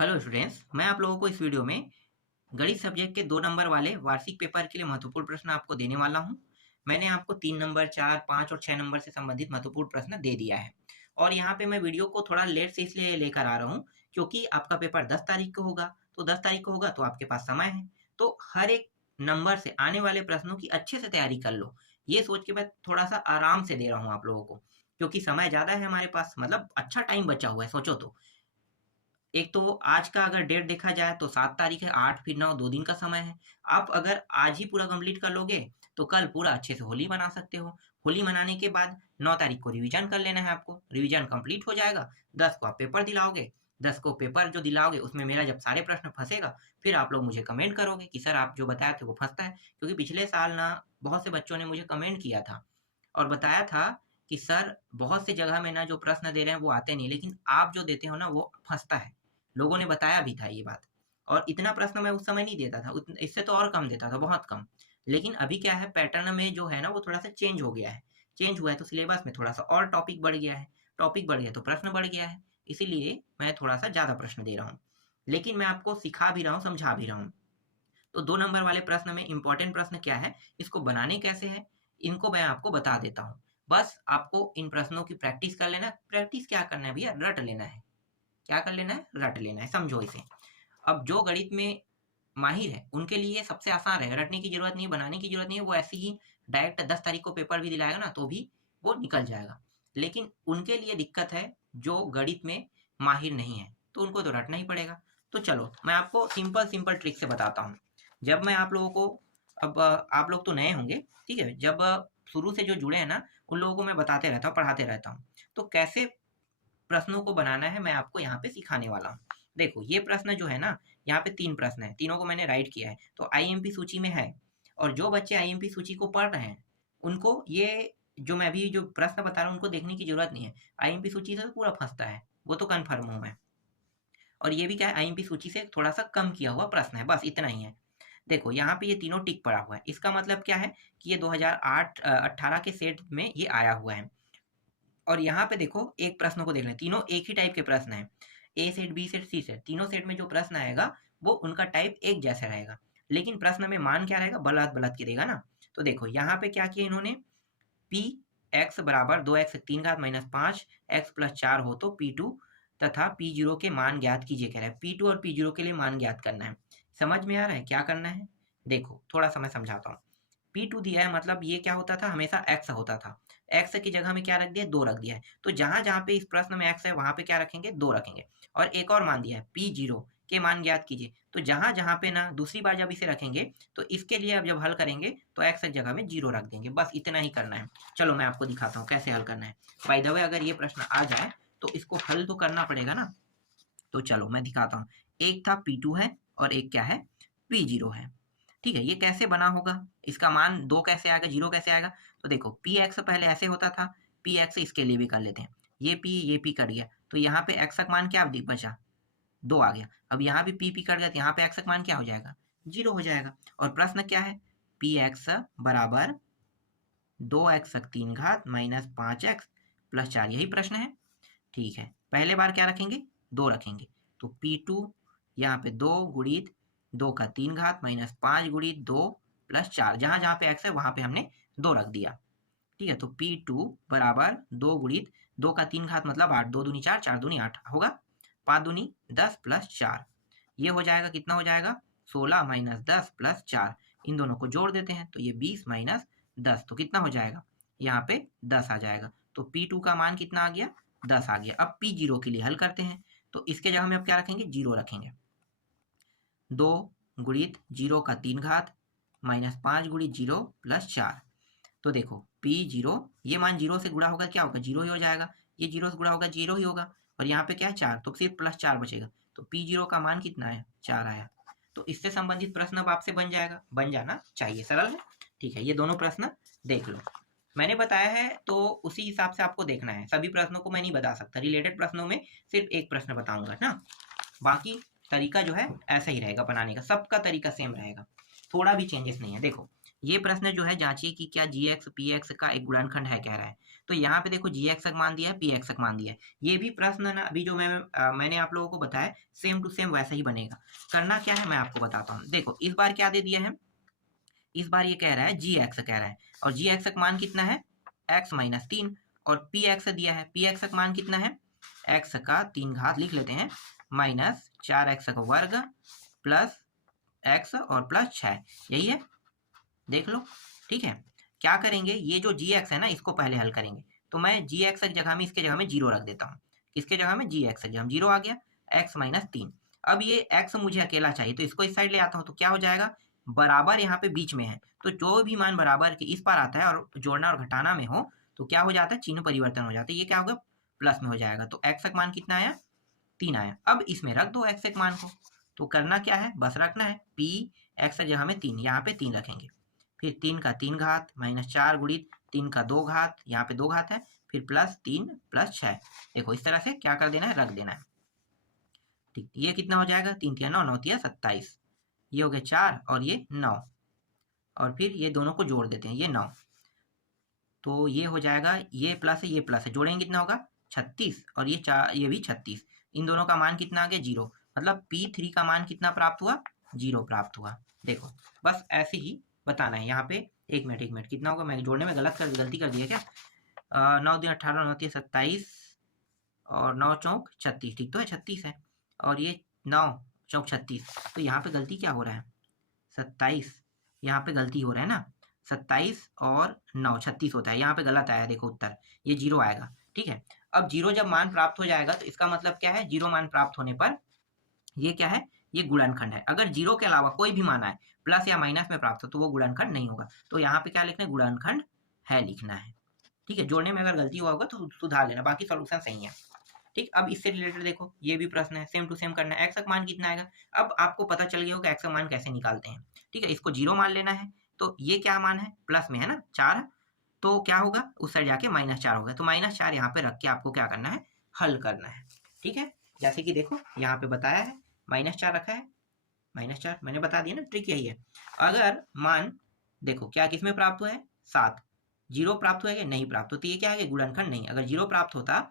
Hello students, मैं आप लोगों को इस वीडियो में गणित सब्जेक्ट के 2 नंबर वाले वार्षिक पेपर के लिए महत्वपूर्ण प्रश्न आपको देने वाला हूं। मैंने आपको 3 नंबर, 4, 5 और 6 नंबर से संबंधित महत्वपूर्ण प्रश्न दे दिया है। और यहाँ पे मैं वीडियो को थोड़ा लेट से इसलिए लेकर आ रहा हूँ क्योंकि आपका पेपर 10 तारीख को होगा। तो 10 तारीख को होगा तो आपके पास समय है। तो हर एक नंबर से आने वाले प्रश्नों की अच्छे से तैयारी कर लो। ये सोच के मैं थोड़ा सा आराम से दे रहा हूँ आप लोगों को, क्योंकि समय ज़्यादा है हमारे पास, मतलब अच्छा टाइम बचा हुआ है। सोचो तो, एक तो आज का अगर डेट देखा जाए तो 7 तारीख है, 8 फिर 9, 2 दिन का समय है। आप अगर आज ही पूरा कंप्लीट कर लोगे, तो कल पूरा अच्छे से होली मना सकते हो। होली मनाने के बाद 9 तारीख को रिवीजन कर लेना है आपको। रिवीजन कंप्लीट हो जाएगा, 10 को आप पेपर दिलाओगे। 10 को पेपर जो दिलाओगे उसमें मेरा जब सारे प्रश्न फँसेगा, फिर आप लोग मुझे कमेंट करोगे कि सर आप जो बताए थे वो फँसता है। क्योंकि पिछले साल ना बहुत से बच्चों ने मुझे कमेंट किया था और बताया था कि सर बहुत सी जगह में ना जो प्रश्न दे रहे हैं वो आते नहीं, लेकिन आप जो देते हो ना वो फँसता है। लोगों ने बताया भी था ये बात। और इतना प्रश्न मैं उस समय नहीं देता था, इससे तो और कम देता था, बहुत कम। लेकिन अभी क्या है, पैटर्न में जो है ना वो थोड़ा सा चेंज हो गया है। चेंज हुआ है तो सिलेबस में थोड़ा सा और टॉपिक बढ़ गया है। टॉपिक बढ़ गया तो प्रश्न बढ़ गया है। इसीलिए मैं थोड़ा सा ज़्यादा प्रश्न दे रहा हूँ। लेकिन मैं आपको सिखा भी रहा हूँ, समझा भी रहा हूँ। तो 2 नंबर वाले प्रश्न में इम्पोर्टेंट प्रश्न क्या है, इसको बनाने कैसे हैं, इनको मैं आपको बता देता हूँ। बस आपको इन प्रश्नों की प्रैक्टिस कर लेना है। प्रैक्टिस क्या करना है भैया, रट लेना है। क्या कर लेना है? रट लेना है, समझो इसे। अब जो गणित में माहिर है, उनके लिए सबसे आसान है, रटने की ज़रूरत नहीं है, बनाने की ज़रूरत नहीं है, वो ऐसे ही डायरेक्ट 10 तारीख को पेपर भी दिलाएगा ना, तो भी वो निकल जाएगा। लेकिन उनके लिए दिक्कत है, जो गणित में माहिर नहीं है, तो उनको तो रटना ही पड़ेगा। तो चलो, मैं आपको सिंपल-सिंपल ट्रिक से बताता हूँ। जब मैं आप लोगों को अब आप लोग तो नए होंगे, ठीक है? जब शुरू से जो जुड़े हैं ना, उन लोगों को मैं बताते रहता हूँ, पढ़ाते रहता हूँ। तो कैसे प्रश्नों को बनाना है मैं आपको यहाँ पे सिखाने वाला हूँ। देखो ये प्रश्न जो है ना, यहाँ पे 3 प्रश्न हैं, तीनों को मैंने राइट किया है, तो आईएमपी सूची में है। और जो बच्चे आईएमपी सूची को पढ़ रहे हैं, उनको ये जो मैं अभी जो प्रश्न बता रहा हूँ उनको देखने की ज़रूरत नहीं है। आईएमपी सूची से तो पूरा फँसता है, वो तो कन्फर्म हूँ मैं। और ये भी क्या है, आईएमपी सूची से थोड़ा-सा कम किया हुआ प्रश्न है, बस इतना ही है। देखो यहाँ पे ये तीनों टिक पड़ा हुआ है, इसका मतलब क्या है कि ये 2008 18 के सेट में ये आया हुआ है। और यहाँ पे देखो एक प्रश्न को देख लें, तीनों एक ही टाइप के प्रश्न हैं। ए सेट, बी सेट, सी सेट, तीनों सेट में जो प्रश्न आएगा वो उनका टाइप एक जैसा रहेगा। लेकिन प्रश्न में मान क्या रहेगा, बलात के देगा ना। तो देखो यहाँ पे क्या किया इन्होंने, पी एक्स बराबर 2x 3 घात माइनस 5 एक्स प्लस 4 हो तो P2 तथा P0 के मान ज्ञात कीजिए कह रहा है। P2 और P0 के लिए मान ज्ञात करना है। समझ में आ रहा है क्या करना है? देखो थोड़ा सा मैं समझाता हूँ। P2 दिया है, मतलब ये क्या होता था, हमेशा x होता था। x की जगह में क्या रख दिया, 2 रख दिया है। तो जहाँ-जहाँ पे इस प्रश्न में x है वहाँ पे क्या रखेंगे, 2 रखेंगे। और एक और मान दिया है, P0 के मान ज्ञात कीजिए। तो जहाँ-जहाँ पे ना दूसरी बार जब इसे रखेंगे तो इसके लिए अब जब हल करेंगे तो x की जगह में 0 रख देंगे। बस इतना ही करना है। चलो मैं आपको दिखाता हूँ कैसे हल करना है। बाय द वे अगर ये प्रश्न आ जाए तो इसको हल तो करना पड़ेगा ना। तो चलो मैं दिखाता हूँ। एक था P2 है और एक क्या है, P0 है। ठीक है, ये कैसे बना होगा, इसका मान 2 कैसे आएगा, 0 कैसे आएगा? तो देखो Px पहले ऐसे होता था, Px इसके लिए भी कर लेते हैं। ये P कट गया, तो यहाँ पे x का मान क्या बचा, 2 आ गया। अब यहाँ भी P कट गया तो यहाँ पे x का मान क्या हो जाएगा, 0 हो जाएगा। और प्रश्न क्या है, Px बराबर 2x 3 घात माइनस 5x प्लस 4, यही प्रश्न है। ठीक है, पहले बार क्या रखेंगे, 2 रखेंगे। तो P2 यहाँ पे 2 गुणित 2 का 3 घात माइनस 5 गुणित 2 प्लस 4, जहाँ-जहाँ पे x है वहाँ पे हमने 2 रख दिया। ठीक है, तो P2 बराबर 2 गुणित 2 का 3 घात मतलब 8, 2 दूनी 4, 4 दूनी 8 होगा। 5 दूनी 10 प्लस 4, ये हो जाएगा, कितना हो जाएगा, 16 माइनस 10 प्लस 4। इन दोनों को जोड़ देते हैं तो ये 20 माइनस 10, तो कितना हो जाएगा, यहाँ पे 10 आ जाएगा। तो P2 का मान कितना आ गया, 10 आ गया। अब P0 के लिए हल करते हैं, तो इसके जगह में अब क्या रखेंगे, 0 रखेंगे। 2 गुणित 0 का 3 घात माइनस 5 गुणित 0 प्लस 4। तो देखो P0, ये मान 0 से गुणा होगा क्या होगा, 0 ही हो जाएगा। ये 0 से गुणा होगा 0 ही होगा। और यहाँ पे क्या है, 4, तो सिर्फ प्लस 4 बचेगा। तो P0 का मान कितना है, 4 आया। तो इससे संबंधित प्रश्न अब आपसे बन जाएगा, बन जाना चाहिए, सरल है। ठीक है, ये दोनों प्रश्न देख लो। मैंने बताया है तो उसी हिसाब से आपको देखना है। सभी प्रश्नों को मैं नहीं बता सकता, रिलेटेड प्रश्नों में सिर्फ एक प्रश्न बताऊंगा ना। बाकी तरीका जो है ऐसा ही रहेगा बनाने का, सबका तरीका सेम रहेगा, थोड़ा भी चेंजेस नहीं है। देखो ये प्रश्न जो है जांचिए कि क्या gx px का एक गुणनखंड है कह रहा है। तो यहाँ पे देखो gx तक मान दिया है, px तक मान दिया है। ये भी प्रश्न ना अभी जो मैंने आप लोगों को बताया सेम टू सेम वैसा ही बनेगा। करना क्या है मैं आपको बताता हूँ। देखो इस बार क्या दे दिया है, इस बार ये कह रहा है gx कह रहा है और gx तक मान कितना है x माइनस 3 और px दिया है, px तक मान कितना है x का 3 घात लिख लेते हैं माइनस 4x का वर्ग प्लस x और प्लस 6, यही है, देख लो। ठीक है, क्या करेंगे, ये जो gx है ना इसको पहले हल करेंगे। तो मैं gx की जगह में इसके जगह में 0 रख देता हूँ। किसके जगह में, gx की जगह में 0 आ गया, x माइनस 3। अब ये x मुझे अकेला चाहिए तो इसको इस साइड ले आता हूँ, तो क्या हो जाएगा, बराबर यहाँ पे बीच में है तो जो भी मान बराबर के इस पार आता है और जोड़ना और घटाना में हो तो क्या हो जाता है, चिन्ह परिवर्तन हो जाता है। ये क्या होगा, प्लस में हो जाएगा। तो x का मान कितना आया, 3 आया। अब इसमें रख दो x एक मान को। तो करना क्या है, बस रखना है p x की जगह में 3, यहाँ पे 3 रखेंगे, फिर 3 का 3 घात माइनस 4 गुणित 3 का 2 घात, यहाँ पे 2 घात है, फिर प्लस 3 प्लस 6। देखो इस तरह से क्या कर देना है, रख देना है। ठीक, ये कितना हो जाएगा, 3 तिया 9, 9 तिया 27, ये हो गया 4 और ये 9, और फिर ये दोनों को जोड़ देते हैं, ये 9, तो ये हो जाएगा, ये प्लस है ये प्लस है, जोड़ेंगे कितना होगा 36 और ये 4, ये भी 36। इन दोनों का मान कितना आ गया 0, मतलब P3 का मान कितना प्राप्त हुआ, 0 प्राप्त हुआ। देखो बस ऐसे ही बताना है यहाँ पे। एक मिनट कितना होगा, मैं जोड़ने में गलती कर दिया क्या, 9 दिन 18, 9 तीन 27 और 9 चौक 36, ठीक तो है 36 है, और ये 9 चौक 36, तो यहाँ पे गलती क्या हो रहा है 27, यहाँ पे गलती हो रहा है ना, 27 और 9 36 होता है, यहाँ पे गलत आया, देखो उत्तर ये 0 आएगा। ठीक है, अब 0 जब मान प्राप्त हो जाएगा तो इसका मतलब क्या है, 0 मान प्राप्त होने पर ये क्या है, ये गुणनखंड है। अगर 0 के अलावा कोई भी मान आए प्लस या माइनस में प्राप्त हो तो वो गुणनखंड नहीं होगा। तो यहाँ पे क्या लिखना है, गुणनखंड है लिखना है। ठीक है, जोड़ने में अगर गलती हुआ होगा तो सुधार लेना, बाकी सॉल्यूशन सही है। ठीक, अब इससे रिलेटेड देखो ये भी प्रश्न है, सेम टू सेम करना है। x का मान कितना आएगा, अब आपको पता चल गया होगा x का मान कैसे निकालते हैं। ठीक है, इसको 0 मान लेना है, तो ये क्या मान है, प्लस में है ना 4, तो क्या होगा उस साइड जाके -4 होगा, तो -4 यहाँ पे रख के आपको क्या करना है, हल करना है। ठीक है, जैसे कि देखो यहाँ पे बताया है -4 रखा है, -4 मैंने बता दिया ना, ट्रिक यही है। अगर मान देखो क्या किसमें प्राप्त हुआ है 7, 0 प्राप्त हुआ है नहीं प्राप्त, तो ये क्या है, गुणनखंड नहीं। अगर 0 प्राप्त होता,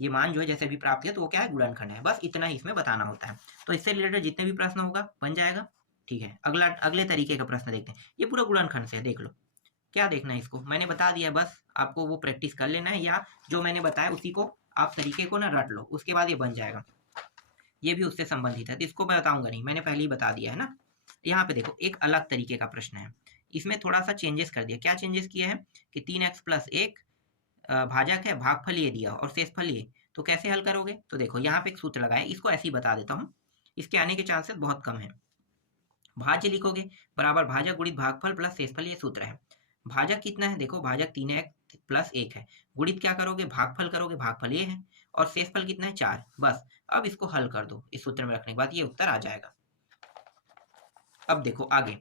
ये मान जो है जैसे भी प्राप्त किया तो वो क्या है, गुणनखंड है। बस इतना ही इसमें बताना होता है। तो इससे रिलेटेड जितने भी प्रश्न होगा बन जाएगा। ठीक है, अगले तरीके का प्रश्न देखते हैं। ये पूरा गुणनखंड से है, देख लो क्या देखना है, इसको मैंने बता दिया, बस आपको वो प्रैक्टिस कर लेना है, या जो मैंने बताया उसी को आप तरीके को ना रट लो, उसके बाद ये बन जाएगा। ये भी उससे संबंधित है, तो इसको मैं बताऊंगा नहीं, मैंने पहले ही बता दिया है ना। यहाँ पे देखो एक अलग तरीके का प्रश्न है, इसमें थोड़ा सा चेंजेस कर दिया। क्या चेंजेस किया है कि 3x + 1 भाजक है, भागफल ये दिया और शेषफल ये, तो कैसे हल करोगे। तो देखो यहाँ पे एक सूत्र लगाए, इसको ऐसे ही बता देता हूँ, इसके आने के चांसेस बहुत कम है। भाज्य लिखोगे बराबर भाजक गुणित भागफल प्लस शेषफल, ये सूत्र है। भाजक कितना है, देखो भाजक 3x + 1 है, गुणित क्या करोगे, भागफल करोगे, भागफल ये है, और शेषफल कितना है 4। बस अब इसको हल कर दो, इस सूत्र में रखने के बाद ये उत्तर आ जाएगा। अब देखो आगे,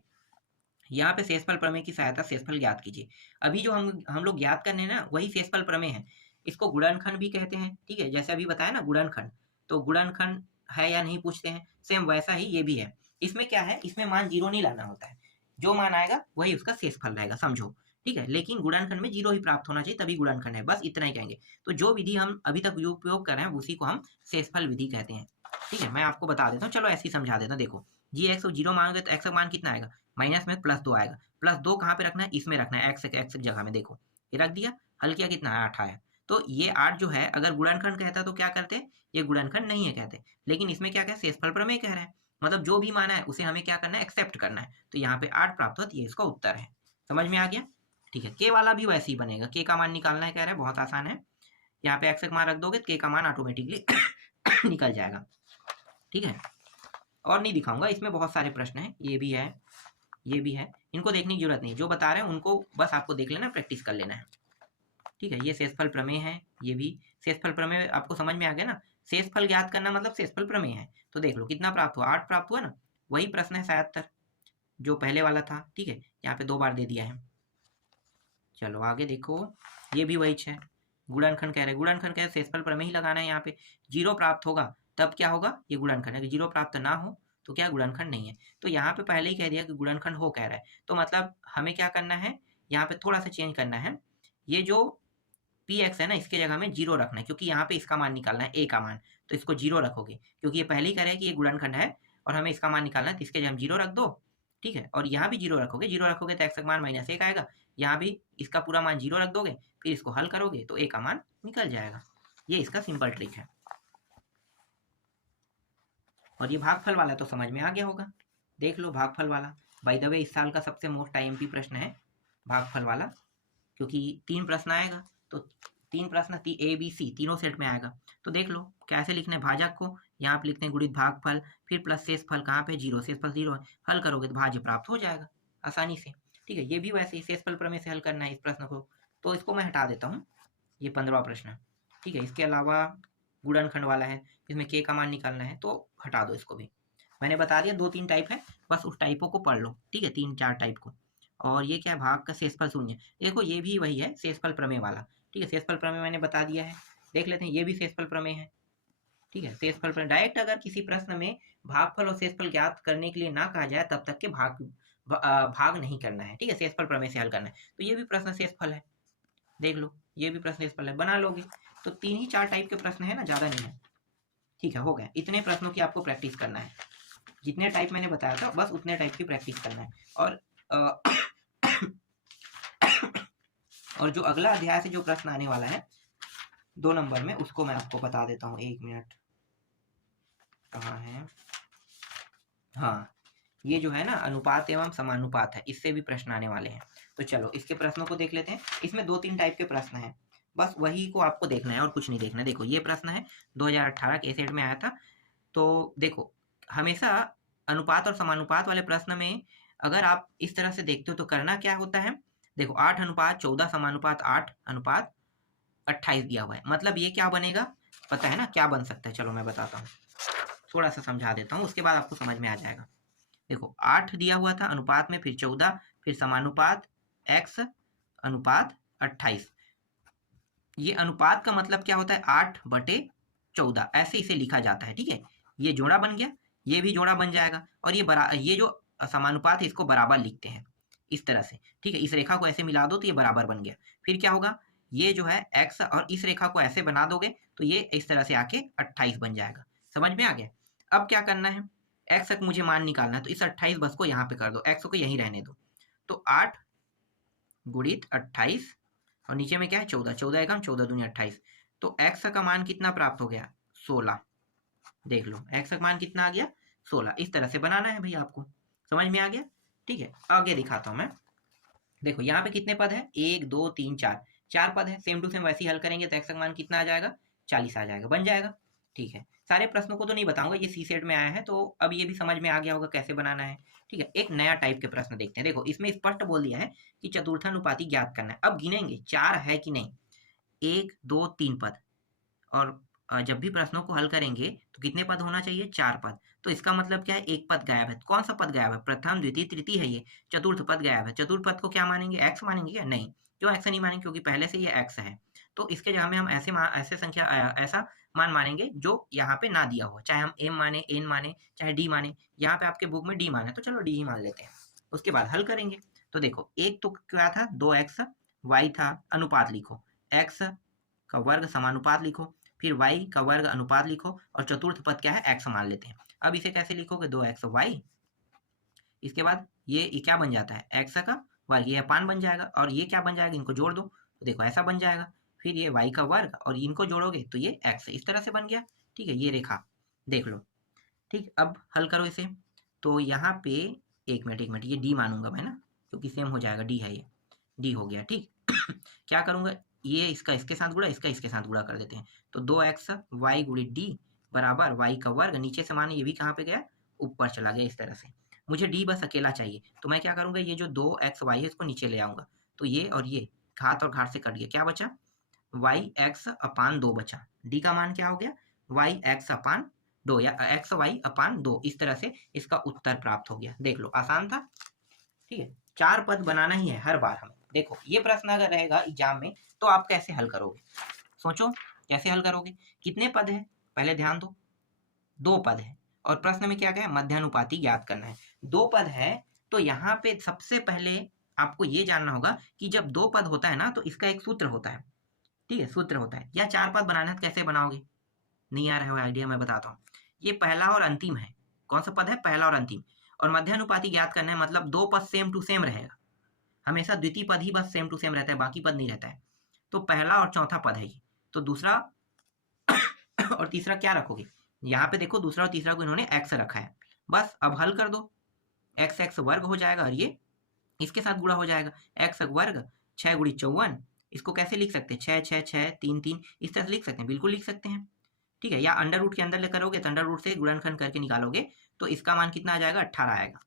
यहाँ पे शेषफल प्रमेय की सहायता शेषफल ज्ञात कीजिए। अभी जो हम लोग ज्ञात करने हैं ना, वही शेषफल प्रमेय है। इसको गुणनखंड भी कहते हैं। ठीक है, जैसे अभी बताया ना गुणनखंड, तो गुणनखंड है या नहीं पूछते हैं, सेम वैसा ही ये भी है। इसमें क्या है, इसमें मान 0 नहीं लाना होता है, जो मान आएगा वही उसका शेषफल रहेगा, समझो। ठीक है, लेकिन गुणनखंड में 0 ही प्राप्त होना चाहिए, तभी गुणनखंड है, बस इतना ही कहेंगे। तो जो विधि हम अभी तक उपयोग कर रहे हैं उसी को हम शेषफल विधि कहते हैं। ठीक है, मैं आपको बता देता हूँ, चलो ऐसे ही समझा देता हूँ। देखो g(x) को 0 मानोगे तो x का मान कितना आएगा, माइनस में +2 आएगा। +2 कहाँ पे रखना है, इसमें रखना है, x की जगह में। देखो ये रख दिया, हल किया, कितना है 8 आया। तो ये 8 जो है अगर गुणनखंड कहता तो क्या करते, ये गुणनखंड नहीं है कहते, लेकिन इसमें क्या कहते, शेषफल प्रमेय कह रहे हैं, मतलब जो भी माना है उसे हमें क्या करना है, एक्सेप्ट करना है। तो यहाँ पे 8 प्राप्त होता है, ये इसका उत्तर है। समझ में आ गया। ठीक है, के वाला भी वैसे ही बनेगा, के का मान निकालना है कह रहे हैं, बहुत आसान है। यहाँ पे x का मान रख दोगे तो के का मान ऑटोमेटिकली निकल जाएगा। ठीक है, और नहीं दिखाऊंगा, इसमें बहुत सारे प्रश्न हैं, ये भी है, ये भी है, इनको देखने की जरूरत नहीं, जो बता रहे हैं उनको बस आपको देख लेना, प्रैक्टिस कर लेना है। ठीक है, ये शेषफल प्रमेय है, ये भी शेषफल प्रमेय आपको समझ में आ गया ना। शेषफल ज्ञात करना मतलब शेषफल प्रमेय है। तो देख लो कितना प्राप्त हुआ, 8 प्राप्त हुआ ना, वही प्रश्न है 77 जो पहले वाला था। ठीक है, यहाँ पे 2 बार दे दिया है। चलो आगे देखो, ये भी वही है, गुणनखंड कह रहे हैं, गुणनखंड कह रहे शेषफल प्रमेय ही लगाना है। यहाँ पे 0 प्राप्त होगा तब क्या होगा, ये गुणनखंड है। 0 प्राप्त ना हो तो क्या गुणनखंड नहीं है। तो यहाँ पे पहले ही कह दिया कि गुणनखंड हो कह रहा है, तो मतलब हमें क्या करना है, यहाँ पे थोड़ा सा चेंज करना है। ये जो पी एक्स है ना, इसके जगह में 0 रखना है, क्योंकि यहाँ पे इसका मान निकालना है, ए का मान, तो इसको 0 रखोगे, क्योंकि ये पहले ही कह रहा है कि ये गुणनखंड है और हमें इसका मान निकालना है, तो इसके जगह हम 0 रख दो, ठीक है। और यहाँ भी 0 रखोगे, 0 रखोगे तो एक्स का मान -1 आएगा, यहाँ भी इसका पूरा मान 0 रख दोगे, फिर इसको हल करोगे तो ए का मान निकल जाएगा। ये इसका सिंपल ट्रिक है। और ये भागफल वाला तो समझ में आ गया होगा, देख लो भागफल वाला। बाय द वे इस साल का सबसे मोस्ट आईएमपी प्रश्न है भागफल वाला, क्योंकि 3 प्रश्न आएगा, तो 3 प्रश्न ए बी सी तीनों सेट में आएगा। तो देख लो कैसे लिखने हैं भाजक को, यहाँ पे लिखते हैं गुणित भागफल, फिर प्लस शेषफल कहाँ पे 0, शेषफल 0 है, हल करोगे तो भाज्य प्राप्त हो जाएगा आसानी से, ठीक है। ये भी वैसे ही शेषफल प्रमेय से हल करना है इस प्रश्न को, तो इसको मैं हटा देता हूँ, ये 15वां प्रश्न, ठीक है। इसके अलावा गुणनखंड वाला है, इसमें के का मान निकालना है, तो हटा दो इसको भी। मैंने बता दिया 2-3 टाइप है, बस उस टाइपों को पढ़ लो, ठीक है, 3-4 टाइप को। और ये क्या है, भाग का शेषफल शून्य, देखो ये भी वही है शेषफल प्रमेय वाला, ठीक है। शेषफल प्रमेय मैंने बता दिया है, देख लेते हैं, ये भी शेषफल प्रमेय है, ठीक है। शेषफल प्रमेय डायरेक्ट अगर किसी प्रश्न में भागफल और शेषफल ज्ञात करने के लिए ना कहा जाए तब तक के भाग नहीं करना है, ठीक है, शेषफल प्रमेय से हल करना है। तो ये भी प्रश्न शेषफल है, देख लो ये भी प्रश्न शेषफल है, बना लोगे। तो 3 ही 4 टाइप के प्रश्न है ना, ज्यादा नहीं है, ठीक है, हो गया। इतने प्रश्नों की आपको प्रैक्टिस करना है, जितने टाइप मैंने बताया था बस उतने टाइप की प्रैक्टिस करना है। और जो अगला अध्याय से जो प्रश्न आने वाला है 2 नंबर में, उसको मैं आपको बता देता हूँ, 1 मिनट, कहाँ है, हाँ, ये जो है ना अनुपात एवं समानुपात है, इससे भी प्रश्न आने वाले हैं। तो चलो इसके प्रश्नों को देख लेते हैं। इसमें 2-3 टाइप के प्रश्न हैं, बस वही को आपको देखना है और कुछ नहीं देखना है। देखो ये प्रश्न है 2018 के सेट में आया था। तो देखो हमेशा अनुपात और समानुपात वाले प्रश्न में अगर आप इस तरह से देखते हो तो करना क्या होता है, देखो 8:14 समानुपात 8:28 दिया हुआ है, मतलब ये क्या बनेगा पता है ना, क्या बन सकता है, चलो मैं बताता हूँ, थोड़ा सा समझा देता हूँ, उसके बाद आपको समझ में आ जाएगा। देखो 8 दिया हुआ था अनुपात में, फिर 14, फिर समानुपात x अनुपात 28। ये अनुपात का मतलब क्या होता है, 8/14, ऐसे इसे लिखा जाता है, ठीक है। ये जोड़ा बन गया, ये भी जोड़ा बन जाएगा, और ये जो समानुपात है इसको बराबर लिखते हैं इस तरह से, ठीक है। इस रेखा को ऐसे मिला दो तो ये बराबर बन गया। फिर क्या होगा, ये जो है x और इस रेखा को ऐसे बना दोगे तो ये इस तरह से आके 28 बन जाएगा। समझ में आ गया। अब क्या करना है, x तक मुझे मान निकालना है, तो इस 28 बस को यहाँ पे कर दो, x को यहीं रहने दो। तो 8 गुणित 28 और नीचे में क्या है 14, 14 एकम 14 दूनी 28, तो x का मान कितना प्राप्त हो गया 16। देख लो x का मान कितना आ गया 16। इस तरह से बनाना है भैया, आपको समझ में आ गया, ठीक है। आगे दिखाता हूँ मैं। देखो यहाँ पे कितने पद है, 1 2 3 4, 4 पद है, सेम टू सेम वैसे ही हल करेंगे तो x का मान कितना आ जाएगा 40 आ जाएगा, बन जाएगा, ठीक है। सारे प्रश्नों को तो नहीं बताऊंगा, ये सी सेट में आया है, तो अब ये भी समझ में आ गया होगा कैसे बनाना है, ठीक है। एक नया टाइप के प्रश्न देखते हैं। देखो इसमें स्पष्ट बोल दिया है कि चतुर्थानुपाती ज्ञात करना है। अब गिनेंगे 4 है कि नहीं, 1 2 3 पद, और जब भी प्रश्नों को हल करेंगे तो कितने पद होना चाहिए 4 पद। तो इसका मतलब क्या है, एक पद गायब है। कौन सा पद गायब है, प्रथम द्वितीय तृतीय है, ये चतुर्थ पद गायब है। चतुर्थ पद को क्या मानेंगे, x मानेंगे क्या, नहीं, क्यों x नहीं मानेंगे, क्योंकि पहले से ये x है। तो इसके जगह में हम ऐसे संख्या ऐसा मान मानेंगे जो यहाँ पे ना दिया हो, चाहे हम m माने, n माने, चाहे d माने। यहाँ पे आपके बुक में d माने, तो चलो d ही मान लेते हैं, उसके बाद हल करेंगे। तो देखो एक तो क्या था 2x, y था, अनुपात लिखो, x का वर्ग समानुपात लिखो, फिर y का वर्ग अनुपात लिखो, और चतुर्थ पद क्या है x मान लेते हैं। अब इसे कैसे लिखोगे, 2xy, इसके बाद ये क्या बन जाता है x का वर्ग, ये अपान बन जाएगा, और ये क्या बन जाएगा, इनको जोड़ दो तो देखो ऐसा बन जाएगा। फिर ये y का वर्ग और इनको जोड़ोगे तो ये x, इस तरह से बन गया, ठीक है। ये रेखा देख लो, ठीक। अब हल करो इसे, तो यहाँ पे एक मिनट ये d मानूंगा मैं ना, क्योंकि सेम हो जाएगा, d है ये, d हो गया, ठीक। क्या करूंगा, ये इसका इसके साथ गुणा, इसका इसके साथ गुणा कर देते हैं, तो 2xy गुणित d बराबर y का वर्ग, नीचे से मान ये भी कहाँ पे गया, ऊपर चला गया, इस तरह से। मुझे d बस अकेला चाहिए, तो मैं क्या करूंगा, ये जो 2xy है इसको नीचे ले आऊंगा, तो ये और ये घात और घात से कट गया, क्या बचा yx/2 बचा। d का मान क्या हो गया, yx/2 या xy/2, इस तरह से इसका उत्तर प्राप्त हो गया। देख लो आसान था, ठीक है। 4 पद बनाना ही है हर बार हमें। देखो ये प्रश्न अगर रहेगा एग्जाम में तो आप कैसे हल करोगे, सोचो कैसे हल करोगे। कितने पद है, पहले ध्यान दो, 2 पद है, और प्रश्न में क्या क्या है, मध्यानुपाती ज्ञात करना है। दो पद है तो यहाँ पे सबसे पहले आपको ये जानना होगा कि जब दो पद होता है ना तो इसका एक सूत्र होता है, ठीक है, सूत्र होता है। या चार पद बनाना है तो कैसे बनाओगे, नहीं आ रहा है आइडिया, मैं बताता हूँ। ये पहला और अंतिम है, कौन सा पद है, पहला और अंतिम। और मध्यानुपाती ज्ञात करना है मतलब दो पद सेम टू सेम रहेगा, हमेशा द्वितीय पद ही बस सेम टू सेम रहता है, बाकी पद नहीं रहता है। तो पहला और चौथा पद है ये, तो दूसरा और तीसरा क्या रखोगे, यहाँ पे देखो दूसरा और तीसरा को इन्होंने x रखा है, बस अब हल कर दो, x x वर्ग हो जाएगा और ये इसके साथ गुणा हो जाएगा, x वर्ग 6 गुणी 54, इसको कैसे लिख सकते हैं, 6 6 6 3 3, इस तरह से लिख सकते हैं, बिल्कुल लिख सकते हैं, ठीक है। या अंडर रूट के अंदर ले करोगे तो अंडर रूट से गुणनखंड करके निकालोगे तो इसका मान कितना आ जाएगा, 18 आएगा।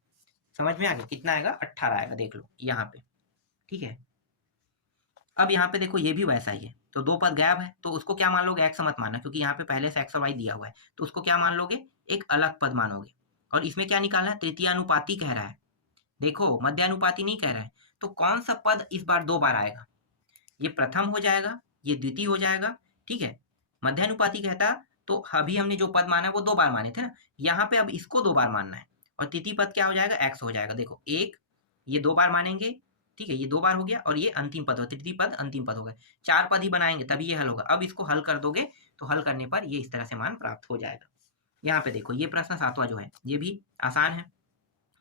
समझ में आ गया, कितना आएगा, 18 आएगा, देख लो यहाँ पे, ठीक है। अब यहाँ पे देखो ये भी वैसा ही है, तो दो पद गायब है तो उसको क्या मान लोगे, x मत मानना, क्योंकि यहाँ पे पहले से x और y दिया हुआ है, तो उसको क्या मान लोगे, एक अलग पद मानोगे। और इसमें क्या निकालना है, तृतीयानुपाती कह रहा है, देखो मध्यानुपाती नहीं कह रहा है, तो कौन सा पद इस बार दो बार आएगा, ये प्रथम हो जाएगा, ये द्वितीय हो जाएगा, ठीक है। मध्यानुपाती कहता तो अभी हमने जो पद माना वो दो बार माने थे ना, यहाँ पे अब इसको दो बार मानना है, और तृतीय पद क्या हो जाएगा, x हो जाएगा। देखो एक, ये दो बार मानेंगे, ठीक है, ये दो बार हो गया, और ये अंतिम पद हो, तृतीय पद अंतिम पद हो गए, चार पद ही बनाएंगे तभी ये हल होगा। अब इसको हल कर दोगे तो हल करने पर ये इस तरह से मान प्राप्त हो जाएगा। यहाँ पे देखो ये प्रश्न 7वां जो है ये भी आसान है,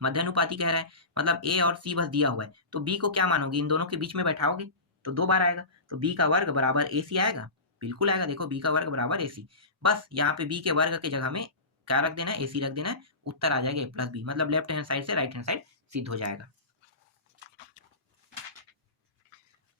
मध्यानुपाती कह रहा है मतलब a और c बस दिया हुआ है, तो b को क्या मानोगे, इन दोनों के बीच में बैठाओगे तो दो बार आएगा, तो b का वर्ग बराबर ac आएगा, बिल्कुल आएगा, देखो b का वर्ग बराबर ac, बस यहाँ पे b के वर्ग के जगह में क्या रख देना है, ac रख देना है, उत्तर आ जाएगा a + b, मतलब लेफ्ट हैंड साइड से राइट हैंड साइड सिद्ध हो जाएगा।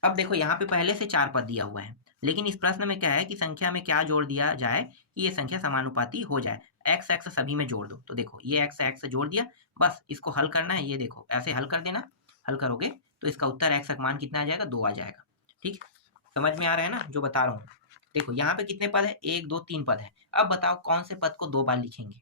अब देखो यहाँ पे पहले से चार पद दिया हुआ है, लेकिन इस प्रश्न में क्या है कि संख्या में क्या जोड़ दिया जाए कि ये संख्या समानुपाती हो जाए, x x सभी में जोड़ दो, तो देखो ये x x जोड़ दिया, बस इसको हल करना है, ये देखो ऐसे हल कर देना, हल करोगे तो इसका उत्तर x का मान कितना आ जाएगा, 2 आ जाएगा, ठीक। समझ में आ रहा है ना जो बता रहा हूँ। देखो यहाँ पे कितने पद है, 1 2 3 पद है, अब बताओ कौन से पद को दो बार लिखेंगे,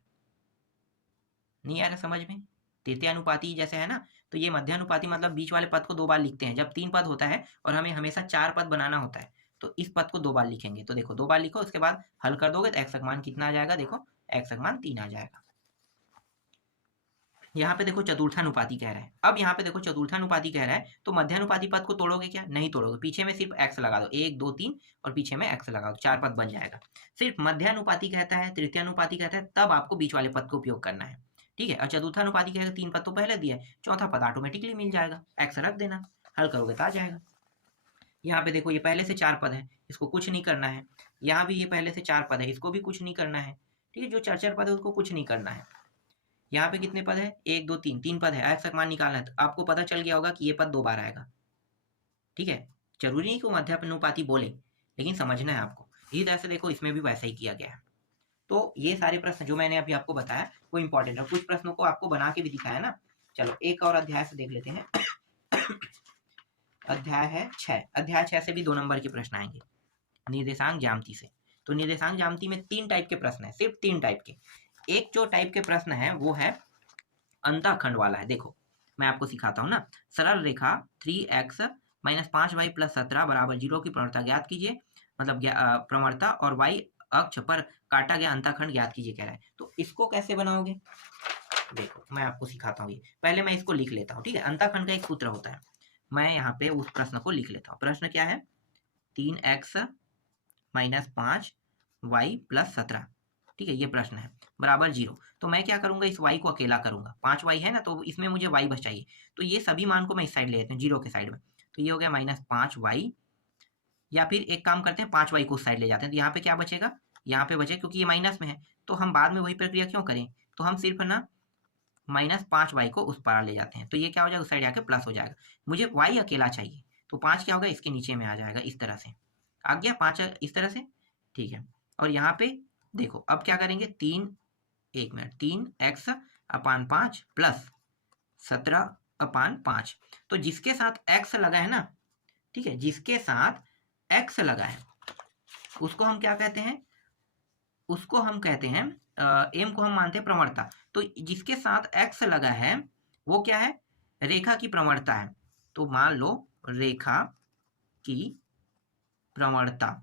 नहीं आ रहा समझ में, तृतीयानुपाती जैसे है ना, तो ये मध्यानुपाती मतलब बीच वाले पद को दो बार लिखते हैं, जब 3 पद होता है और हमें हमेशा 4 पद बनाना होता है तो इस पद को दो बार लिखेंगे, तो देखो दो बार लिखो, उसके बाद हल कर दोगे तो x का मान कितना आ जाएगा, देखो x का मान 3 आ जाएगा। यहाँ पे देखो चतुर्थानुपाती कह रहा है, अब यहाँ पे देखो चतुर्थानुपाती कह रहा है तो मध्यानुपाती पद को तोड़ोगे क्या, नहीं तोड़ोगे, पीछे में सिर्फ x लगा दो, 1 2 3 और पीछे में x लगा दो, 4 पद बन जाएगा। सिर्फ मध्यानुपाती कहता है, तृतीयानुपाती कहता है, तब आपको बीच वाले पद का उपयोग करना है, ठीक है। और चतुर्थानुपाती कहेगा 3 पद तो पहले दिया है, चौथा पद ऑटोमेटिकली मिल जाएगा, x रख देना, हल करोगे तो आ जाएगा। यहाँ पे देखो ये पहले से 4 पद है, इसको कुछ नहीं करना है, यहाँ भी ये पहले से 4 पद है, इसको भी कुछ नहीं करना है, ठीक है। जो 4 पद है उसको कुछ नहीं करना है। यहाँ पे कितने पद है, 1 2 3 3 पद है, x का मान निकालना है, तो आपको पता चल गया होगा कि ये पद दो बार आएगा, ठीक है। जरूरी नहीं कि वो मध्यानुपाती बोले, लेकिन समझना है आपको। इसी तरह से देखो इसमें भी वैसा ही किया गया है। तो ये सारे प्रश्न जो मैंने अभी आपको बताया वो इंपॉर्टेंट है, कुछ प्रश्नों को आपको बना के भी दिखाया ना। चलो एक और अध्याय से देख लेते हैं अध्याय है 6, अध्याय 6 से भी 2 नंबर के प्रश्न आएंगे निर्देशांक ज्यामिति से। तो निर्देशांक ज्यामिति में 3 टाइप के प्रश्न है, सिर्फ 3 टाइप के। एक जो टाइप के प्रश्न है वो है अंतःखंड वाला है, देखो मैं आपको सिखाता हूँ ना। सरल रेखा 3x - 5y + 17 = 0 की प्रवणता ज्ञात कीजिए, मतलब प्रवणता और y अक्ष पर काटा गया अंतःखंड ज्ञात कीजिए कह रहा है। तो इसको कैसे बनाओगे, देखो मैं आपको सिखाता हूँ, ये पहले मैं इसको लिख लेता हूँ, ठीक है। अंतःखंड का एक सूत्र होता है, मैं यहाँ पे उस प्रश्न को लिख लेता हूँ। प्रश्न क्या है, 3x - 5y + 17, ठीक है, ये प्रश्न है, बराबर 0। तो मैं क्या करूंगा, इस y को अकेला करूंगा, 5y है ना, तो इसमें मुझे y बच चाहिए, तो ये सभी मान को मैं इस साइड ले लेता हूँ, 0 के साइड में, तो ये हो गया -5y। या फिर एक काम करते हैं, 5y को उस साइड ले जाते हैं, तो यहाँ पे क्या बचेगा, यहाँ पे बचे, क्योंकि ये माइनस में है तो हम बाद में वही प्रक्रिया क्यों करें, तो हम सिर्फ ना -5y को उस पार ले जाते हैं, तो ये क्या हो जाएगा, उस साइड आके प्लस हो जाएगा। मुझे y अकेला चाहिए, तो 5 क्या होगा, इसके नीचे में आ जाएगा, इस तरह से आ गया 5 इस तरह से, ठीक है। और यहाँ पे देखो अब क्या करेंगे, 3x/5 + 17/5, तो जिसके साथ x लगा है ना, ठीक है, जिसके साथ x लगा है उसको हम क्या कहते हैं, उसको हम कहते हैं m को हम मानते हैं प्रवणता, तो जिसके साथ x लगा है वो क्या है, रेखा की प्रवणता है। तो मान लो रेखा की प्रवणता,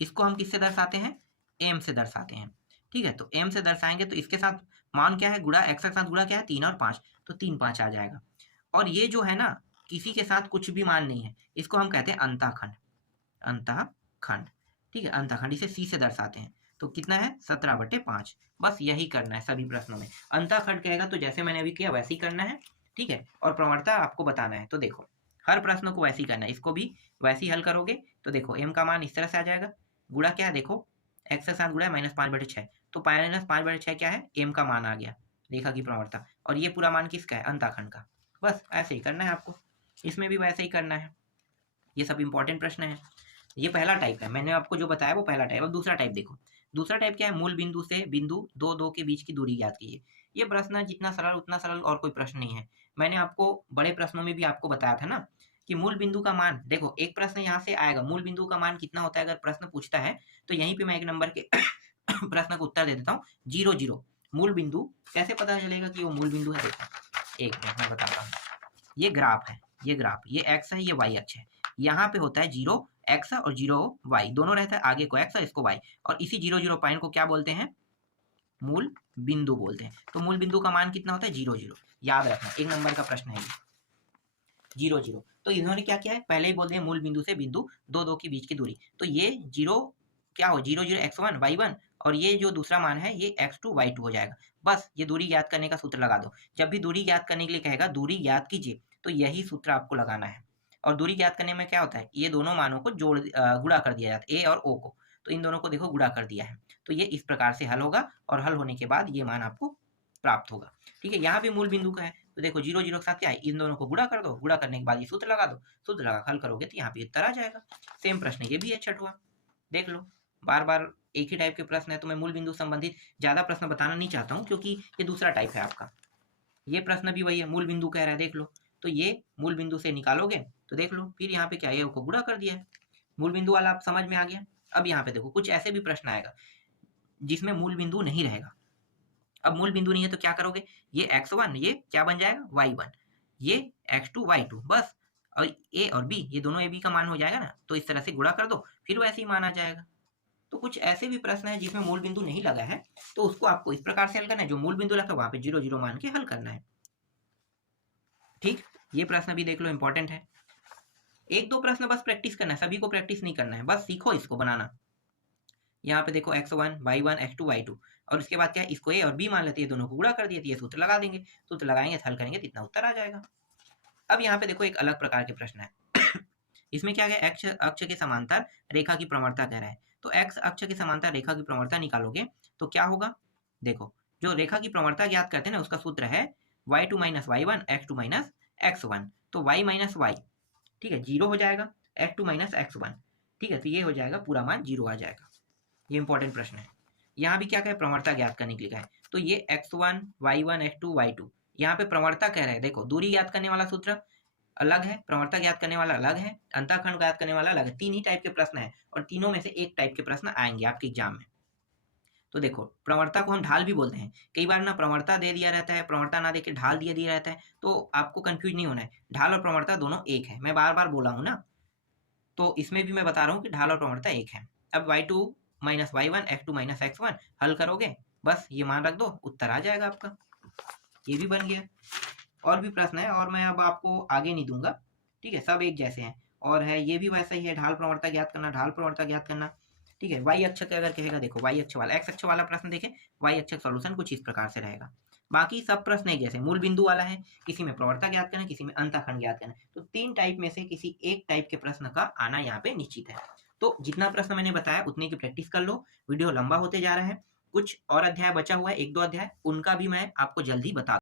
इसको हम किससे दर्शाते हैं, m से दर्शाते हैं, ठीक है। तो m से दर्शाएंगे तो इसके साथ मान क्या है, गुणा x के साथ गुणा क्या है 3 और 5, तो 3 5 आ जाएगा। और ये जो है ना, किसी के साथ कुछ भी मान नहीं है, इसको हम कहते हैं अंतःखंड। अंतःखंड, ठीक है, अंतःखंड, इसे c से दर्शाते हैं। तो कितना है 17/5। बस यही करना है सभी प्रश्नों में। अंतःखंड कहेगा तो जैसे मैंने अभी किया वैसे ही करना है, ठीक है, और प्रवणता आपको बताना है। तो देखो हर प्रश्न को वैसे ही करना है, इसको भी वैसे ही हल करोगे। तो देखो m का मान इस तरह से आ जाएगा, गुणा क्या है देखो x के साथ गुणा है -5/6, तो -5/6 क्या है, m का मान आ गया, रेखा की प्रवणता। और ये पूरा मान किसका है, अंतःखंड का। बस ऐसे ही करना है आपको, इसमें भी वैसे ही करना है। ये सब इंपॉर्टेंट प्रश्न है। ये पहला टाइप है, मैंने आपको जो बताया वो पहला टाइप। अब दूसरा टाइप देखो, दूसरा टाइप क्या है, मूल बिंदु से बिंदु 2 2 के बीच की दूरी ज्ञात कीजिए। ये प्रश्न जितना सरल उतना सरल और कोई प्रश्न नहीं है। मैंने आपको बड़े प्रश्नों में भी आपको बताया था ना कि मूल बिंदु का मान, देखो एक प्रश्न यहाँ से आएगा, मूल बिंदु का मान कितना होता है अगर प्रश्न पूछता है, तो यहीं पे मैं 1 नंबर के प्रश्न का उत्तर दे देता हूँ, 0 0। मूल बिंदु कैसे पता चलेगा कि वो मूल बिंदु है, देखो एक मिनट मैं बताता हूँ। ये ग्राफ है, ये ग्राफ, ये x है, ये y अक्ष है। यहाँ पे होता है 0 x और 0 y, दोनों रहता है, आगे को x और इसको y, और इसी 0 0 पॉइंट को क्या बोलते हैं, मूल बिंदु बोलते हैं। तो मूल बिंदु का मान कितना होता है 0 0, याद रखना, 1 नंबर का प्रश्न है ये 0 0। तो इन्होंने क्या किया है, पहले ही बोल दिया मूल बिंदु से बिंदु 2 2 के बीच की दूरी। तो ये 0 क्या हो, 0 0 x1 y1, और ये जो दूसरा मान है ये x2 y2 हो जाएगा। बस ये दूरी ज्ञात करने का सूत्र लगा दो। जब भी दूरी ज्ञात करने के लिए कहेगा दूरी ज्ञात कीजिए, तो यही सूत्र आपको लगाना है। और दूरी ज्ञात करने में क्या होता है, ये दोनों मानों को गुणा कर दिया जाता है, a और o को। तो इन दोनों को देखो गुणा कर दिया है। तो ये इस प्रकार से हल होगा, और हल होने के बाद ये मान आपको प्राप्त होगा। ठीक है, यहाँ पे मूल बिंदु का है, तो देखो 0 0 के साथ क्या है, इन दोनों को गुणा कर दो, गुणा करने के बाद ये सूत्र लगा दो, सूत्र लगा हल करोगे तो यहाँ पे उत्तर आ जाएगा। सेम प्रश्न ये भी है छठवां, देख लो। बार बार एक ही टाइप के प्रश्न है, तो मैं मूल बिंदु संबंधित ज्यादा प्रश्न बताना नहीं चाहता हूँ, क्योंकि ये दूसरा टाइप है आपका। ये प्रश्न भी वही है, मूल बिंदु कह रहा है, देख लो। तो ये मूल बिंदु से निकालोगे तो देख लो, फिर यहाँ पे क्या है, को गुणा कर दिया है। मूल बिंदु वाला आप समझ में आ गया। अब यहाँ पे देखो कुछ ऐसे भी प्रश्न आएगा जिसमें मूल बिंदु नहीं रहेगा। अब मूल बिंदु नहीं है तो क्या करोगे, ये x1 ये क्या बन जाएगा y1, ये x2 y2, बस। और a और b, ये दोनों a b का मान हो जाएगा ना, तो इस तरह से गुणा कर दो, फिर वैसे ही मान आ जाएगा। तो कुछ ऐसे भी प्रश्न है जिसमें मूल बिंदु नहीं लगा है, तो उसको आपको इस प्रकार से हल करना है, जो मूल बिंदु लगा वहां पे 0 0 मान के हल करना है। ठीक, ये प्रश्न भी देख लो, इंपॉर्टेंट है। एक दो प्रश्न बस प्रैक्टिस करना है, सभी को प्रैक्टिस नहीं करना है, बस सीखो इसको बनाना। यहाँ पे देखो x1 y1 x2 y2, और उसके बाद क्या है, इसको a और b मान लेते हैं, दोनों को गुणा कर दिए, तो ये सूत्र लगा देंगे, सूत्र लगाएंगे हल करेंगे तो इतना उत्तर आ जाएगा। अब यहाँ पे देखो एक अलग प्रकार के प्रश्न है इसमें क्या है, x अक्ष के समांतर रेखा की प्रवणता कह रहा है। तो x अक्ष के समांतर रेखा की प्रवणता निकालोगे तो क्या होगा, देखो जो रेखा की प्रवणता ज्ञात करते हैं ना, उसका सूत्र है y2 - y1 x2 - x1। तो y - y, ठीक है, 0 हो जाएगा, x2 - x1, ठीक है, तो ये हो जाएगा, पूरा मान 0 आ जाएगा। ये इंपॉर्टेंट प्रश्न है। यहाँ भी क्या कहे, प्रवणता ज्ञात करने के लिए कहा है, तो ये x1 y1 x2 y2, यहाँ पे प्रवणता कह रहे हैं। देखो दूरी ज्ञात करने वाला सूत्र अलग है, प्रवणता ज्ञात करने वाला अलग है, अंतःखंड ज्ञात करने वाला अलग है। 3 ही टाइप के प्रश्न है, और तीनों में से एक टाइप के प्रश्न आएंगे आपके एग्जाम में। तो देखो प्रवणता को हम ढाल भी बोलते हैं, कई बार ना प्रवणता दे दिया रहता है, प्रवणता ना देके ढाल दिया रहता है, तो आपको कंफ्यूज नहीं होना है। ढाल और प्रवणता दोनों एक है, मैं बार बार बोला हूँ ना, तो इसमें भी मैं बता रहा हूँ कि ढाल और प्रवणता एक है। अब y2 - y1 x2 - x1 हल करोगे, बस ये मान रख दो, उत्तर आ जाएगा आपका। ये भी बन गया। और भी प्रश्न है, और मैं अब आपको आगे नहीं दूंगा, ठीक है, सब एक जैसे हैं। और है ये भी वैसा ही है, ढाल प्रवणता ज्ञात करना, ढाल प्रवणता ज्ञात करना, ठीक है। y अक्ष का अगर कहेगा, देखो y अक्ष वाला, x अक्ष वाला प्रश्न देखें, y अक्ष का सॉल्यूशन कुछ इस प्रकार से रहेगा। बाकी सब प्रश्न एक जैसे, मूल बिंदु वाला है, किसी में प्रवणता ज्ञात करना, किसी में अंतःखंड ज्ञात करना। तो 3 टाइप में से किसी एक टाइप के प्रश्न का आना यहाँ पे निश्चित है। तो जितना प्रश्न मैंने बताया उतने की प्रैक्टिस कर लो, वीडियो लंबा होते जा रहा है। कुछ और अध्याय बचा हुआ है, 1 2 अध्याय, उनका भी मैं आपको जल्दी बता